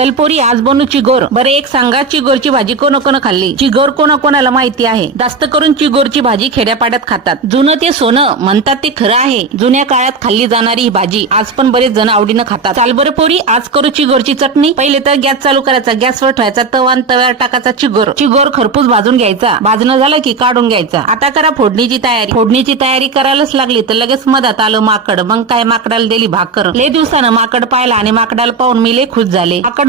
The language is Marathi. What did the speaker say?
चलपोरी आज बनू चिगोर. बरं एक सांगा चिगोरची भाजी कोण कोण खाल्ली? चिगोर कोण कोणाला माहिती आहे? जास्त करून चिगोरची भाजी खेड्यापाड्यात खातात. जुनं ते सोनं म्हणतात ते खरं आहे. जुन्या काळात खाल्ली जाणारी ही भाजी आज पण बरेच जण आवडीनं खातात. चाल बरं पोरी आज करू चिगोरची चटणी? पहिले तर गॅस चालू करायचा. गॅसवर ठेवायचा तवान तव्यावर टाकायचा चिगोर. चिगोर खरपूस भाजून घ्यायचा. भाजणं झालं की काढून घ्यायचा. आता करा फोडणीची तयारी. फोडणीची तयारी करायलाच लागली तर लगेच मधात आलं माकड. मग काय माकडाला दिली भाकर? लय दिवसानं माकड पाहिला आणि माकडाला पाहून मी लय खुश झाले. माकड